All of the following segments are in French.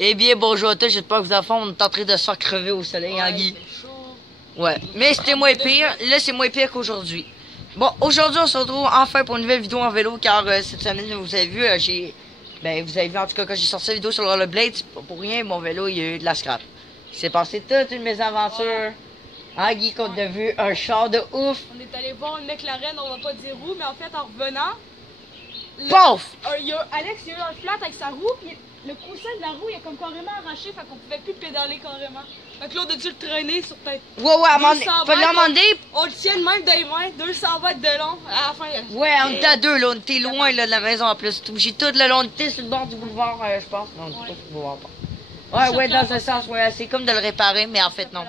Eh bien, bonjour à tous, j'espère que vous enfants, on est en train de se faire crever au soleil, hein, Guy? Ouais, mais c'était moins pire. Là, c'est moins pire qu'aujourd'hui. Bon, aujourd'hui, on se retrouve enfin pour une nouvelle vidéo en vélo, car cette semaine, vous avez vu, vous avez vu en tout cas quand j'ai sorti la vidéo sur le rollerblade, c'est pas pour rien, mon vélo, il y a eu de la scrap. Il s'est passé toute une mésaventures. Hein, Guy, qu'on a vu un char de ouf. On est allé voir une McLaren, on va pas dire où, mais en fait, en revenant, Pouf! Alex, il y a eu un flat avec sa roue, puis le coussin de la roue, il a comme carrément arraché, fait qu'on pouvait plus pédaler carrément. Fait que là, on a dû le traîner sur peut-être. Ouais, On le tient de même dans les mains, 200 mètres de long. À la fin, ouais, on était à deux, là. On était loin là, de la maison en plus. J'ai tout le long, on était sur le bord du boulevard, je pense. Non, pas sur le boulevard. Ouais, dans un sens, ouais. C'est comme de le réparer, mais en fait, non.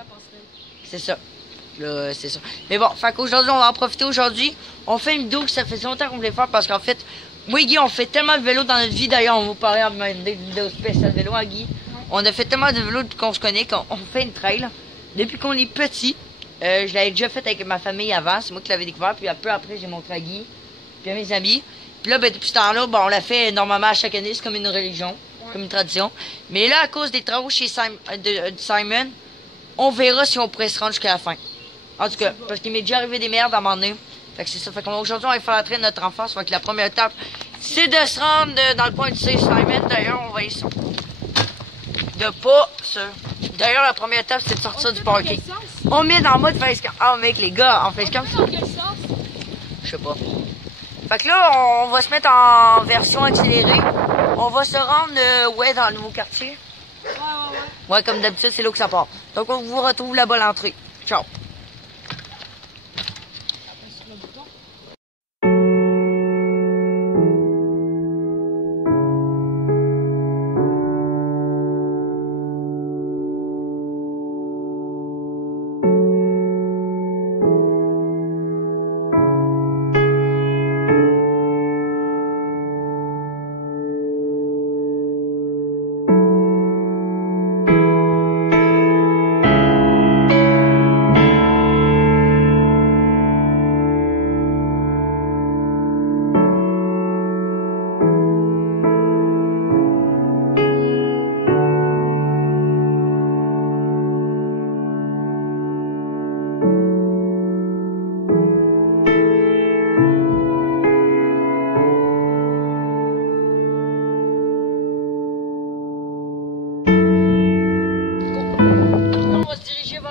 C'est ça. Là, c'est ça. Mais bon, fait qu'aujourd'hui, on va en profiter aujourd'hui. On fait une vidéo que ça fait longtemps qu'on voulait faire parce qu'en fait, moi et Guy, on fait tellement de vélo dans notre vie. D'ailleurs, on va vous parler en des vidéos spéciales vélo, hein, Guy. On a fait tellement de vélo qu'on se connaît qu'on fait une trail. Depuis qu'on est petit, je l'avais déjà fait avec ma famille avant. C'est moi qui l'avais découvert. Puis un peu après, j'ai montré à Guy. Puis à mes amis. Puis là, depuis ce temps-là, on l'a fait normalement à chaque année. C'est comme une religion, comme une tradition. Mais là, à cause des travaux chez Simon, on verra si on pourrait se rendre jusqu'à la fin. En tout cas, parce qu'il m'est déjà arrivé des merdes à un moment donné. Fait que c'est ça. Fait qu'aujourd'hui, on va faire la traîne de notre enfance. Fait que la première étape, c'est de se rendre dans le coin du Simon. D'ailleurs, on va y de pas ça. D'ailleurs, la première étape, c'est de sortir du parking. On met dans le mode facecam. Ah, mec, les gars, en facecam, je sais pas. Fait que là, on va se mettre en version accélérée. On va se rendre, dans le nouveau quartier. Ouais, comme d'habitude, c'est là que ça part. Donc, on vous retrouve là-bas à l'entrée. Ciao.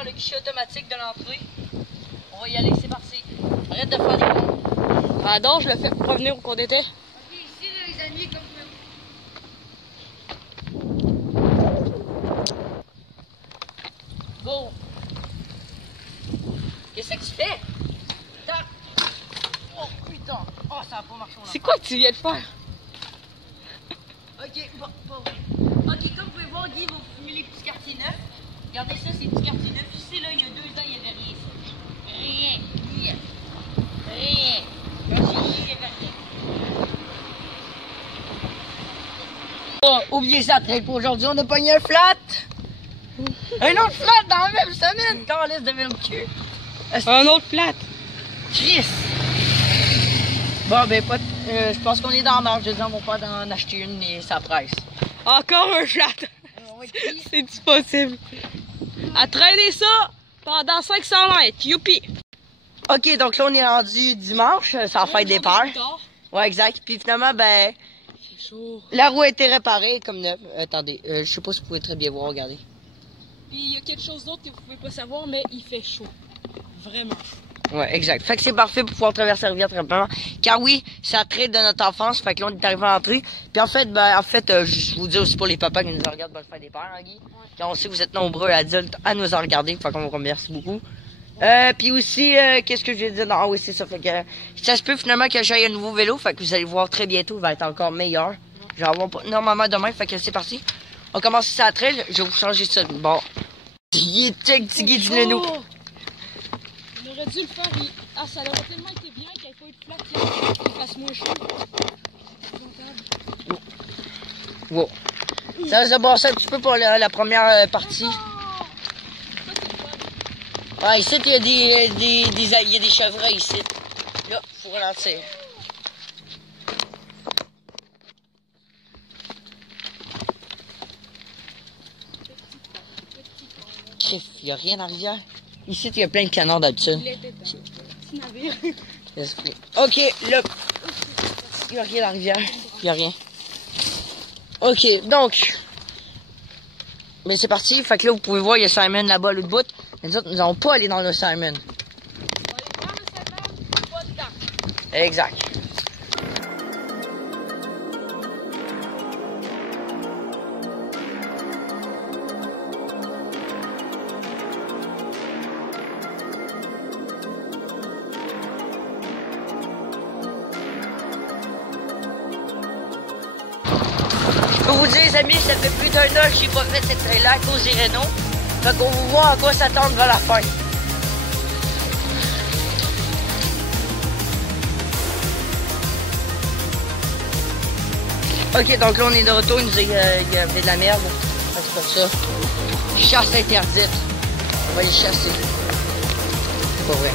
Le guichet automatique de l'entrée. On va y aller, c'est parti. Arrête de faire des ronds. Pardon, je le fais pour revenir où qu'on était. Ok, ici les amis, comme vous. Go! Qu'est-ce que tu fais? Tac! Oh putain! Oh, ça a pas marché. C'est quoi que tu viens de faire? Ok, bon. Ok, comme vous pouvez voir, Guy va vous filmer les petits quartiers neufs. Regardez ça, c'est des petits quartiers neufs. Ici, là, il y a 2 ans, il n'y avait rien. Rien. Il y avait rien. Oh, oubliez ça, trail pour aujourd'hui. On a pogné un flat. Un autre flat dans la même semaine. Quand on laisse de même cul. Un autre flat. Chris. Bon, ben, je pense qu'on est dans la marge. Je dis à mon père d'en acheter une et ça presse. Encore un flat. C'est possible. À traîner ça pendant 500 mètres. Youpi! Ok, donc là, on est rendu dimanche. Ça fait des peurs. Ouais, exact. Puis finalement, ben, la roue a été réparée comme neuve. Attendez, je sais pas si vous pouvez très bien voir, regardez. Puis il y a quelque chose d'autre que vous pouvez pas savoir, mais il fait chaud. Vraiment chaud. Ouais, exact. Fait que c'est parfait pour pouvoir traverser la rivière très rapidement. Car oui, ça traite de notre enfance. Fait que là, on est arrivé à l'entrée. Puis en fait, je vous dis aussi pour les papas qui nous regardent, ben, faire des peurs, hein, Guy. Ouais. Quand on sait que vous êtes nombreux adultes à nous regarder. Fait qu'on vous remercie beaucoup. Puis aussi, qu'est-ce que je vais dire? Non, oui, c'est ça. Fait que ça se peut finalement que j'aille un nouveau vélo. Fait que vous allez voir très bientôt, il va être encore meilleur. Je vais avoir normalement demain. Fait que c'est parti. On commence ça à trail. Je vais vous changer ça. Bon. Check, Guy, dis-le-nous. On aurait dû le faire. Ça aurait tellement été bien qu'il n'y ait pas eu de flat qui fasse moins chaud. Wow. Ça va se passer un petit peu pour la première partie. Ouais, ici, il y a des chevreuils ici. Là, faut ralentir. crif, il n'y a rien dans la rivière. Ici, il y a plein de canards d'habitude. Petit navire. Ok, là, il n'y a rien dans la rivière. Il n'y a rien. Ok, donc, mais c'est parti. Fait que là, vous pouvez voir, il y a Simon là-bas, l'autre bout. Mais nous autres, nous n'allons pas aller dans le Simon. On va aller voir le Simon, pas dedans. Exact. Je peux vous dire, les amis, ça fait plus d'un an que j'ai pas fait cette trail-là à cause des rénaux. Fait qu'on vous voit à quoi s'attendre vers la fin. Ok, donc là on est de retour, il nous dit qu'il y avait de la merde. C'est pour ça. Chasse interdite. On va les chasser. C'est pas vrai.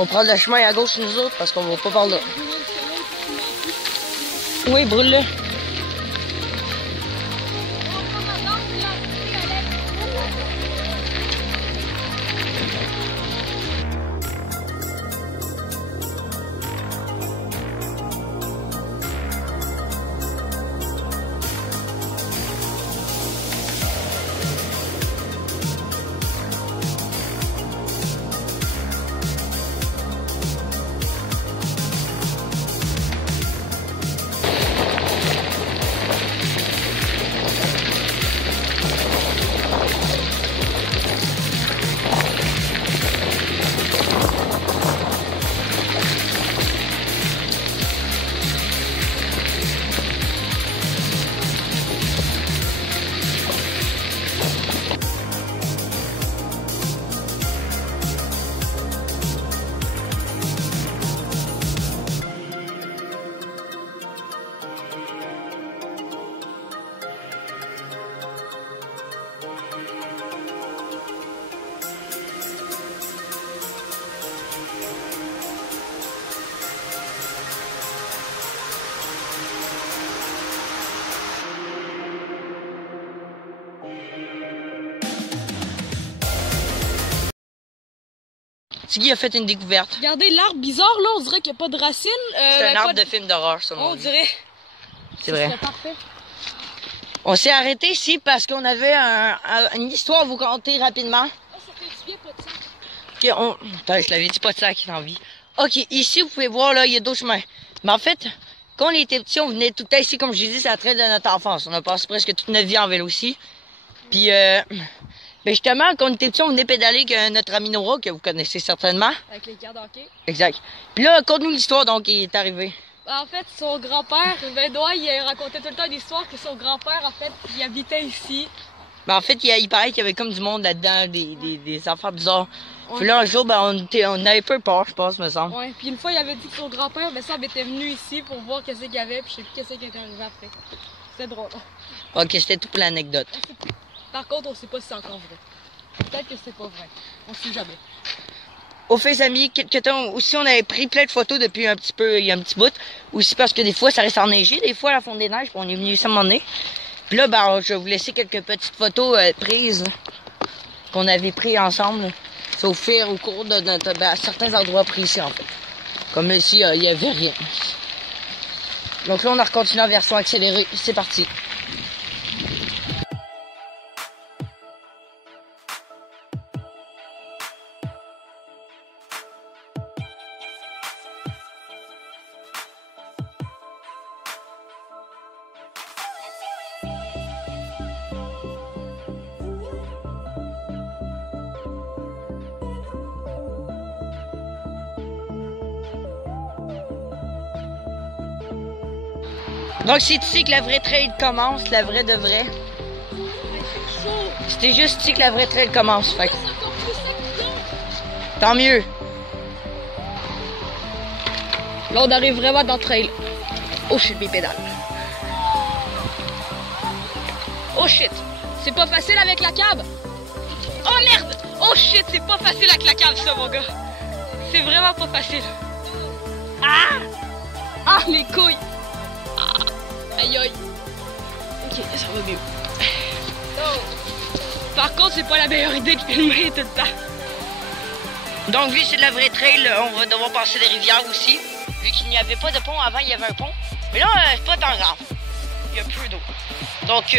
On prend le chemin à gauche nous autres parce qu'on va pas par là. Oui, brûle-le. Tiggy a fait une découverte. Regardez l'arbre bizarre là, on dirait qu'il n'y a pas de racines. C'est un arbre de film d'horreur, ça. On dirait. C'est vrai. C'est parfait. On s'est arrêté ici parce qu'on avait une histoire à vous conter rapidement. Oh, ça fait du bien, pas de sac. Ok, Attends, je l'avais dit, pas de sac, il a envie. Ok, ici, vous pouvez voir, là, il y a d'autres chemins. Mais en fait, quand on était petits, on venait tout le temps ici, comme je l'ai dit, c'est la traite de notre enfance. On a passé presque toute notre vie en vélo aussi. Puis, ben justement, quand on était petits, on venait pédaler avec notre ami Nora, que vous connaissez certainement. Avec les cartes d'hockey. Exact. Puis là, conte-nous l'histoire, donc, qui est arrivé. En fait, son grand-père, Benoît, il racontait tout le temps l'histoire que son grand-père, en fait, il habitait ici. Ben, en fait, il paraît qu'il y avait comme du monde là-dedans, des enfants bizarres. Ouais. Puis là, un jour, ben, on avait peu peur, je pense, me semble. Ouais, puis une fois, il avait dit que son grand-père, ben, Sam était venu ici pour voir qu'est-ce qu'il y avait, puis je sais plus qu'est-ce qui est arrivé après. C'était drôle. Ok, c'était tout pour l'anecdote. Par contre, on sait pas si c'est encore vrai. Peut-être que c'est pas vrai. On sait jamais. Au fait, les amis, quelques temps aussi, on avait pris plein de photos depuis un petit peu, il y a un petit bout. Aussi parce que des fois, ça reste enneigé, des fois, à la fonte des neiges, puis on est venu ici à un moment donné. Puis là, ben, je vais vous laisser quelques petites photos prises qu'on avait prises ensemble. Sauf au cours de à certains endroits précis, en fait. Comme ici, il n'y avait rien. Donc là, on a continué en version accélérée. C'est parti. Donc c'est ici que la vraie trade commence, la vraie de vraie. chaud. C'était juste ici que la vraie trail commence. Fait. C'est encore plus sec que là. Tant mieux. Là, on arrive vraiment dans le trail. Oh shit, mes pédales. Oh shit. C'est pas facile avec la cab. Oh merde. Oh shit, c'est pas facile avec la cab, ça, mon gars. C'est vraiment pas facile. Ah! Ah, les couilles. Ah. Aïe aïe. Ok, ça va mieux. Par contre, c'est pas la meilleure idée de filmer tout le temps. Donc, vu que c'est de la vraie trail, on va devoir passer des rivières aussi. Vu qu'il n'y avait pas de pont, avant il y avait un pont. Mais là, c'est pas tant grave. Il y a plus d'eau. Donc,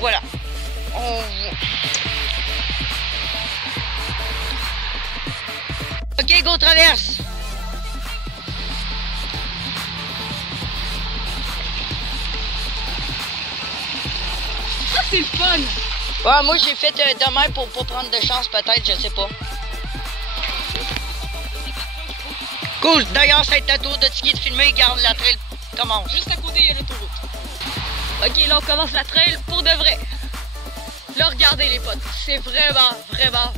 voilà. Ok, go, traverse. Ça, c'est le fun. Ouais, moi j'ai fait demain pour pas prendre de chance, peut-être, je sais pas. Cool, d'ailleurs, c'est ta tour de ski de filmer, garde la trail commence. Juste à côté, il y a l'autoroute. Ok, là, on commence la trail pour de vrai. Là, regardez les potes, c'est vraiment dans.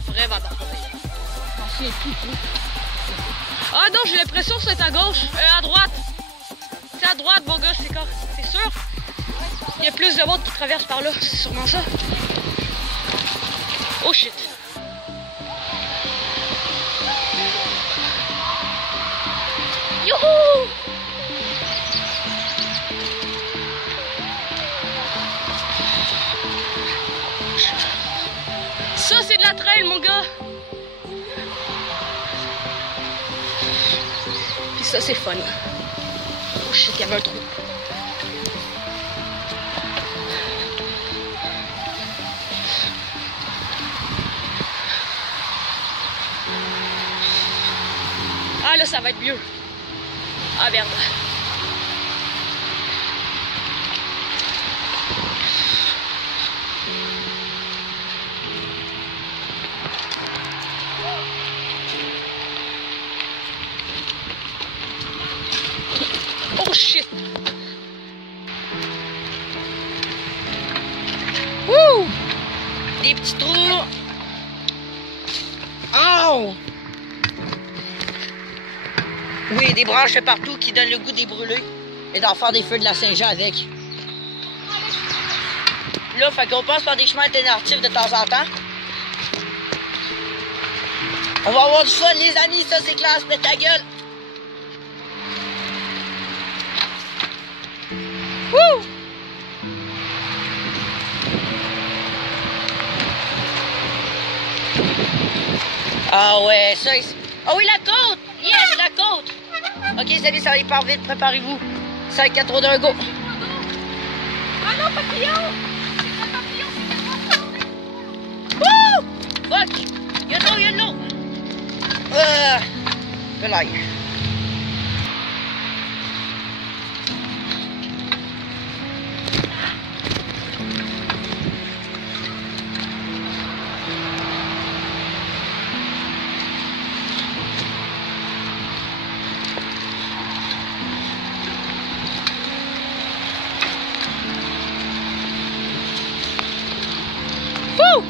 Ah non, j'ai l'impression que c'est à gauche, à droite. C'est à droite, mon gars, c'est sûr. Il y a plus de monde qui traverse par là, c'est sûrement ça. Oh shit. Youhou! Ça, c'est de la trail, mon gars. Puis ça, c'est fun. Oh shit, il y avait un trou. Ah là, ça va être mieux. Ah merde. Oh shit. Wouh! Des petits trous. Oh! Oui, des branches partout qui donnent le goût des brûlés et d'en faire des feux de la Saint-Jean avec. Là, fait qu'on passe par des chemins alternatifs de temps en temps. On va avoir du fun, les amis, ça c'est classe, mets ta gueule! Wouh! Ah ouais, ça ici. Ah oui, la côte! Yes, la côte! Ok, les amis, ça va hyper vite, préparez-vous. 5, 4, 3, 2, 1, go! Ah non, papillon! Wouh! Fuck! Il y a de l'eau, il y a de l'eau! Relax. Wouh!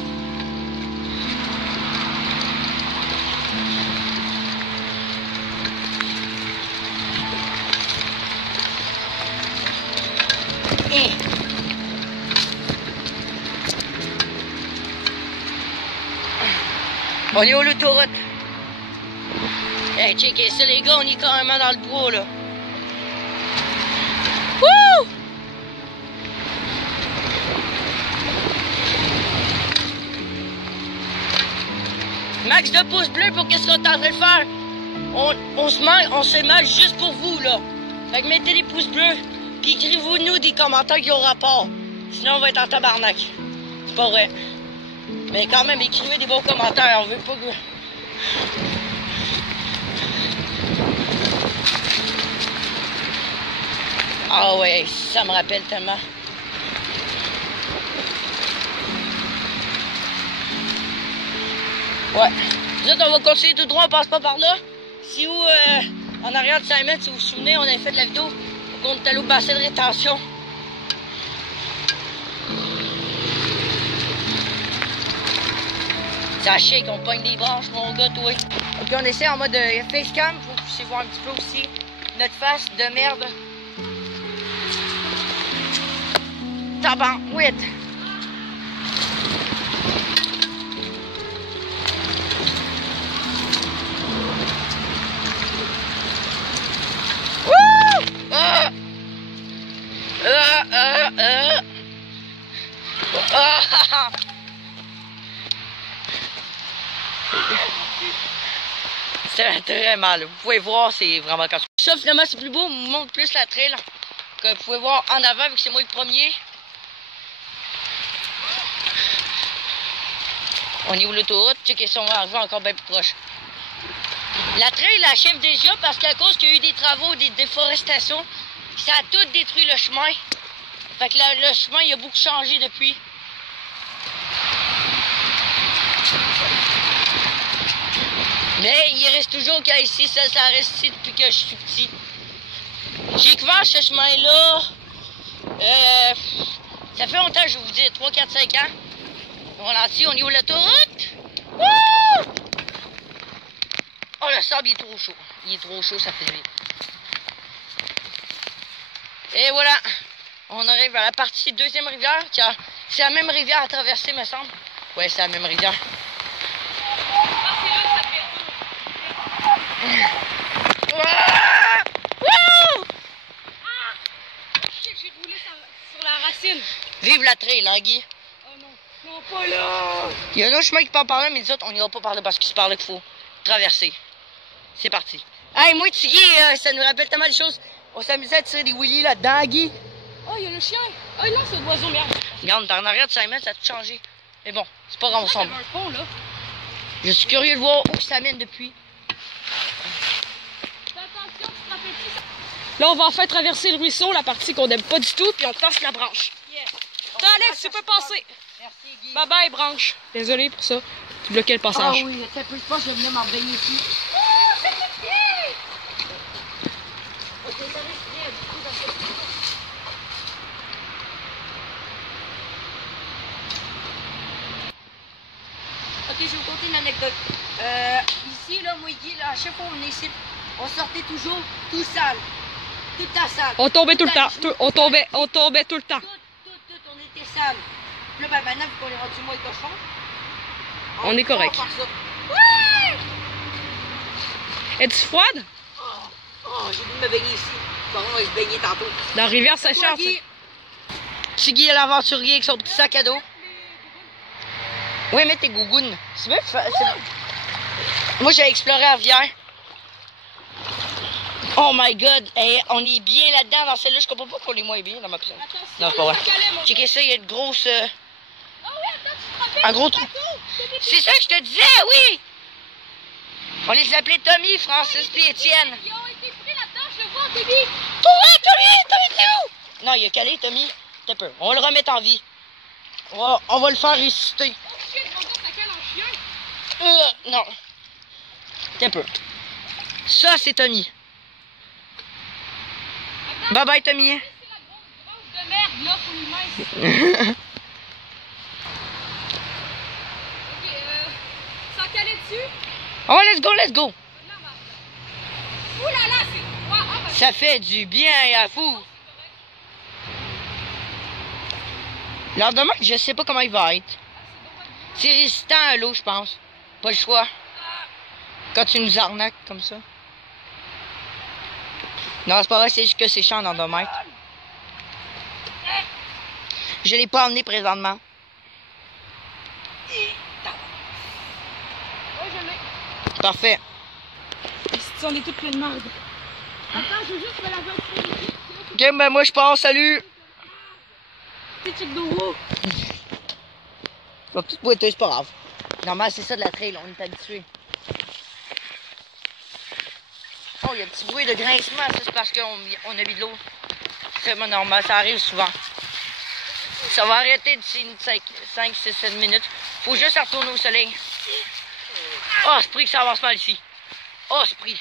On est au l'autoroute. Hey, checkez ça les gars, on est carrément dans le bois là. Wouh! Max de pouces bleus pour qu'est-ce qu'on est en train de faire. On se mange juste pour vous là. Fait que mettez des pouces bleus, puis écrivez-nous des commentaires qui ont rapport. Sinon on va être en tabarnak. C'est pas vrai. Mais quand même, écrivez des bons commentaires, on veut pas que... Ah ouais, ça me rappelle tellement. Ouais. Nous autres, on va continuer tout droit, on passe pas par là. Si où, en arrière de 5 mètres, si vous vous souvenez, on avait fait de la vidéo qu'on est allé au bassin de rétention. Ça shake, on pogne des branches, mon gars, toi. Ok, on essaie en mode facecam pour que vous puissiez voir un petit peu aussi notre face de merde. Tabarouette. Wouh! C'est très mal. Vous pouvez voir, c'est vraiment casse. Ça, finalement, c'est plus beau. On vous montre plus la trail. Comme vous pouvez voir en avant, vu que c'est moi le premier. On est où l'autoroute? Checkez ça, on va arriver encore bien plus proche. La trail achève déjà parce qu'à cause qu'il y a eu des travaux, des déforestations, ça a tout détruit le chemin. Fait que le chemin, il a beaucoup changé depuis. Mais il reste toujours qu'ici, ça reste ici depuis que je suis petit. J'ai découvert ce chemin-là. Ça fait longtemps, je vais vous dire, 3, 4, 5 ans. On ralentit, on est où l'autoroute? Wouh! Oh, le sable, il est trop chaud. Il est trop chaud, ça fait vite. Et voilà. On arrive à la partie deuxième rivière. Tiens, c'est la même rivière à traverser, me semble. Ouais, c'est la même rivière. J'ai roulé sur la racine. Vive la trail, hein, Guy? Oh non, non, pas là. Il y a un autre chemin qui part par là, mais les autres, on n'ira pas par là parce que c'est par là qu'il faut traverser. C'est parti. Hey, moi, Tiggy, ça nous rappelle tellement de choses. On s'amusait à tirer des wheelies là-dedans, Guy. Oh, il y a le chien. Oh non, c'est l'oiseau, merde. Regarde, par en arrière de 5 mètres, ça a tout changé. Mais bon, c'est pas grave, on s'en va. un pont, là. Je suis curieux de voir où ça mène depuis. Là, on va enfin traverser le ruisseau, la partie qu'on n'aime pas du tout, puis on passe la branche. Yes. Attends, Alex, tu peux passer. Merci, Guy. Bye bye, branche. Désolé pour ça. Tu bloquais le passage. Ah oui, ça peut je pense que je vais venir m'en baigner ici. Ok, je vais vous conter une anecdote. Ici, là, moi et Guy, là, à chaque fois qu'on est ici, on sortait toujours tout sale. Toute la salle. On tombait tout le temps. On tombait tout le temps. Tout, on était sale. Là, ben, maintenant, vu qu'on est rendu moins cochon, On est correct. Ouais! Es-tu froide? Oh, j'ai dû me baigner ici. Bon, on va se baigner tantôt. Dans la rivière Saint-Charles. Petit Guy l'aventurier avec son petit sac à dos. Oui, mets tes gougounes. C'est bien. Moi, j'ai exploré la rivière. Oh my god, hey, on est bien là-dedans dans celle-là. Je comprends pas qu'on est moins bien dans ma piscine. Non, c'est pas vrai. Checkez ça, il y a une grosse. Un gros trou. C'est ça que je te disais, oui! On les appelait Tommy, Francis et Étienne. Ils ont été pris là-dedans, je le vois, Tommy. Tommy, t'es où? Non, il a calé, Tommy. T'as peur. On va le remettre en vie. On va le faire ressusciter. Oh shit, mon gars, ça cale en chien. Non. T'as peur. Ça, c'est Tommy. Bye bye, Tommy. C'est la grosse branche de merde, là, pour lui-même. Ok, ça calait dessus. Oh, let's go, let's go. Ouh là là, c'est... Ouais, ah, ben... Ça fait du bien à vous. L'endemain, je sais pas comment il va être. C'est résistant à l'eau, je pense. Pas le choix. Quand tu nous arnaques comme ça. Non, c'est pas vrai, c'est juste que c'est chiant en endomètre. Je l'ai pas emmené présentement. Parfait. On est tous pleins de merde. Attends, je veux juste me laver un peu. Ok, ben moi je pars, salut. Petit chic d'eau. Ils sont tous boiteux, c'est pas grave. Normal, c'est ça de la trail, on est habitué. Oh, il y a un petit bruit de grincement, ça c'est parce qu'on a mis de l'eau. C'est vraiment normal, ça arrive souvent. Ça va arrêter d'ici 5, 6, 7 minutes. Faut juste retourner au soleil. Oh, c'est pris que ça avance mal ici. Oh, c'est pris.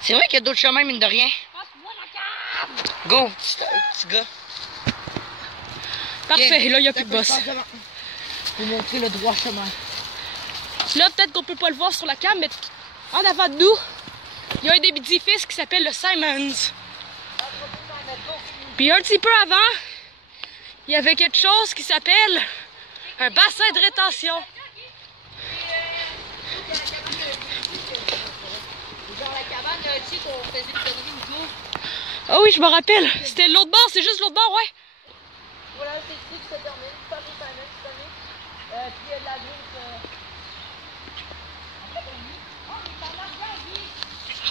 C'est vrai qu'il y a d'autres chemins, mine de rien. Passe-moi la cave! Go, petit gars. Parfait, là, il n'y a plus de boss. Pour montrer le droit chemin. Là, peut-être qu'on peut pas le voir sur la cam, mais en avant de nous, il y a un édifice qui s'appelle le Simons. Puis un petit peu avant, il y avait quelque chose qui s'appelle un bassin de rétention. Ah oui, je me rappelle. C'était l'autre bord, c'est juste l'autre bord, ouais. Voilà, c'est ici que ça termine. Pas de Simons cette année. Puis il y a de la ville.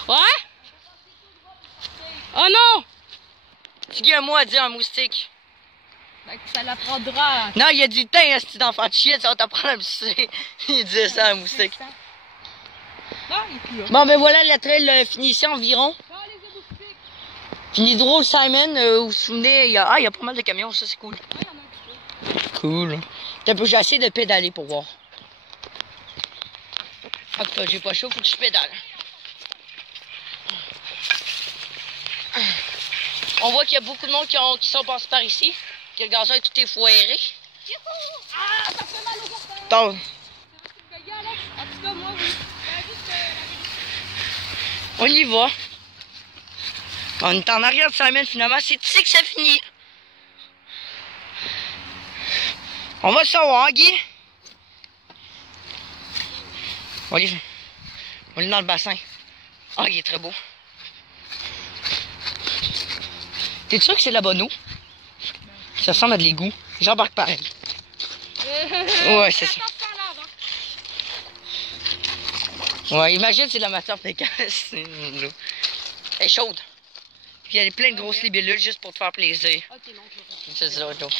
Ouais? Oh non! Tu dis un mot à dire un moustique. Ben, ça l'apprendra. Non, il y a du temps, hein, cet enfant de chien, ça va t'apprendre à me sucer. Il disait ça à un moustique. Non, il est plus là. Bon, ben voilà, la trail finit ici environ. Fini drôle, Simon, vous vous souvenez, il y a pas mal de camions, ça c'est cool. Cool. J'ai essayé de pédaler pour voir. Hop, j'ai pas chaud, faut que je pédale. On voit qu'il y a beaucoup de monde qui sont passés par ici. Que le gazon est tout effoiré. Ah, ça fait mal aux orteils. Attends. En tout cas, moi, oui. On y va. On est en arrière de Simon finalement. C'est ici que ça finit. On va le savoir, Guy. On va aller dans le bassin. Ah, il est très beau. T'es sûr que c'est la bonne eau? Ça ressemble à de l'égout. J'embarque pareil. Ouais, c'est ça. Ouais, imagine c'est de la matière fécale. Elle est chaude. Puis il y a plein de grosses libellules juste pour te faire plaisir. C'est ça, donc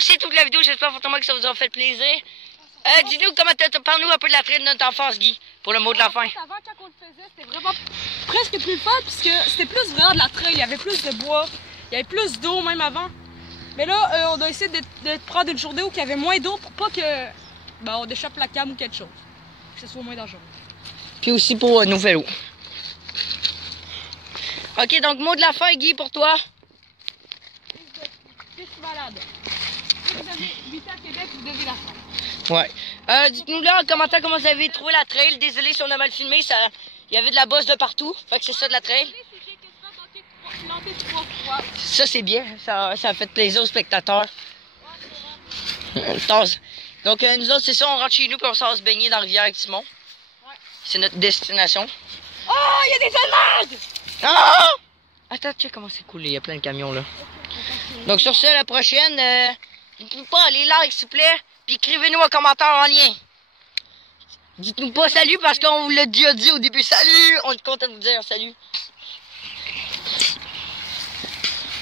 c'est toute la vidéo. J'espère fortement que ça vous a fait plaisir. Dis-nous comment parle-nous un peu de la traîne de notre enfance, Guy, pour le mot de la fin. Avant, quand on le faisait, c'était vraiment presque plus fun, puisque c'était plus vraiment de la trail. Il y avait plus de bois, il y avait plus d'eau même avant. Mais là, on a essayé de prendre une journée où il y avait moins d'eau pour pas que on déchappe la cam ou quelque chose. Que ce soit moins dangereux. Puis aussi pour nos vélos. Ok, donc mot de la fin, Guy, pour toi. Je suis malade. Si vous avez 8 ans à Québec, vous devez la faire. Ouais. Dites-nous là en commentaire comment vous avez trouvé la trail. Désolé si on a mal filmé, il y avait de la bosse de partout. Fait que c'est ça de la trail. Ça c'est bien, ça a fait plaisir aux spectateurs. Donc nous autres c'est ça, on rentre chez nous puis on s'en se baigner dans la rivière avec Simon. C'est notre destination. Oh, il y a des almades! Ah! Attends, tu sais comment c'est cool, il y a plein de camions là. Donc sur ce, la prochaine, dites-nous pas les likes s'il vous plaît, puis écrivez-nous un commentaire en lien. Dites-nous pas salut parce qu'on vous l'a déjà dit au début. Salut! On est content de vous dire salut.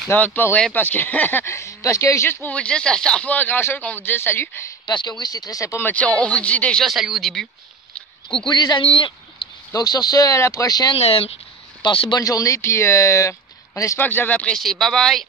Non, pas vrai, parce que parce que juste pour vous le dire, ça sert pas à grand chose qu'on vous dise salut. Parce que oui, c'est très sympa, mais on vous dit déjà salut au début. Coucou les amis. Donc sur ce, à la prochaine. Passez bonne journée, puis on espère que vous avez apprécié. Bye bye!